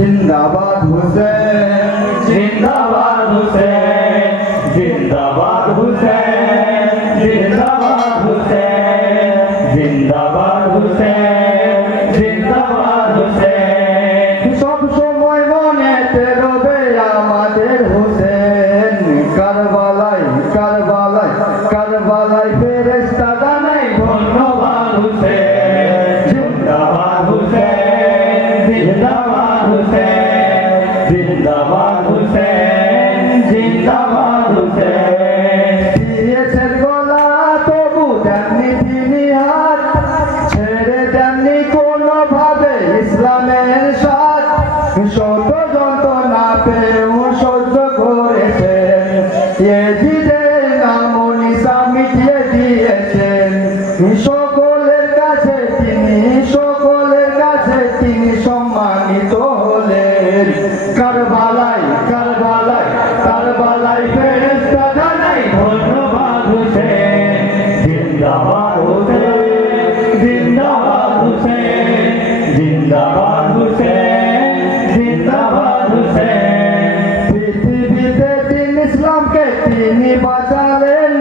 জিন্দাবাদ হুসেন। জিন্দাবাদ হুসেন জিন্দাবাদ হুসেন জিন্দাবাদ হুসেন জিন্দাবাদ হুসেন জিন্দাবাদ হুসেন। সব সময় মনেতে রবে আমাদের হুসেন। কারবালাই কারবালাই কারবালাই ফেরেস্তা জানাই ধন্যবাদ হুসেন। শত যন্ত্রণা পেয়েও সহ্য করেছেন এজিদের নাম নিশা সম্মানিত হলেন। কারবালাই তিনি বাঁচালেন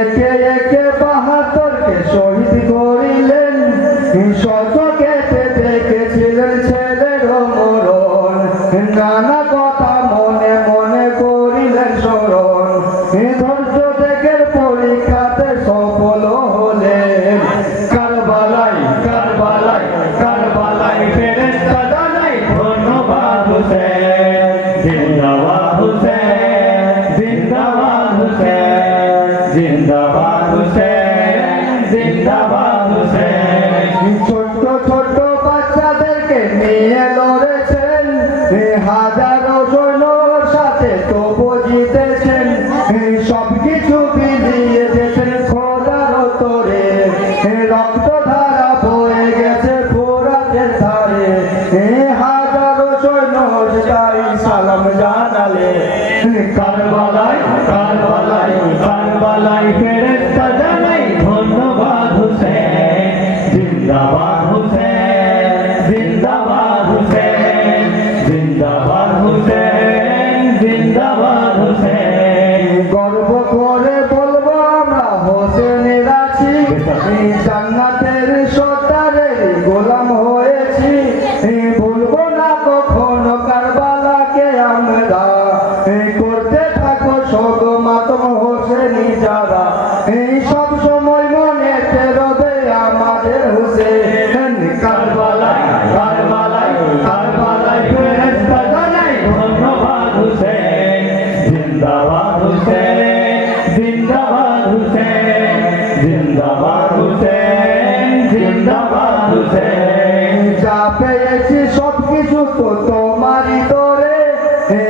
একে একে বাহাত্তরকে শহীদ করিলেন। সচকেতে দেখেছিলেন ছেলের মরণ। নানা কথা মনে মনে করিলেন স্মরণ। ধৈর্য থেকে পরীক্ষাতে সফল হলেন। কারবালাই কারবালাই কারবালাই ফেরেস্তা জানাই ধন্যবাদ হুসেন। জিন্দাবাদ হুসেন। জিন্দাবাদ হুসেন জিন্দাবাদ হুসেন। ছোট্ট ছোট্ট বাচ্চাদেরকে নিয়ে লড়েছেন হাজারো কারবালাই ফেরেস্তা জানাই ধন্যবাদ হুসেন জিন্দাবাদ হুসেন জিন্দাবাদ হুসেন জিন্দাবাদ হুসেন জিন্দাবাদ হুসেন। গর্ব করে বলব আমরা হোসেনের আছি এই সব সময় মনে রবে আমাদের হোসেন। জিন্দাবাদ হুসেন জিন্দাবাদ হুসেন যা পেয়েছি সব কিছু তো তোমারই তোরে হে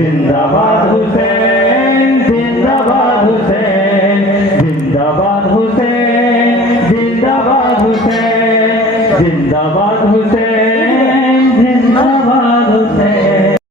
জিন্দাবাদ হুসেন জিন্দাবাদ হুসেন জিন্দাবাদ হুসেন জিন্দাবাদ হুসেন জিন্দাবাদ হুসেন।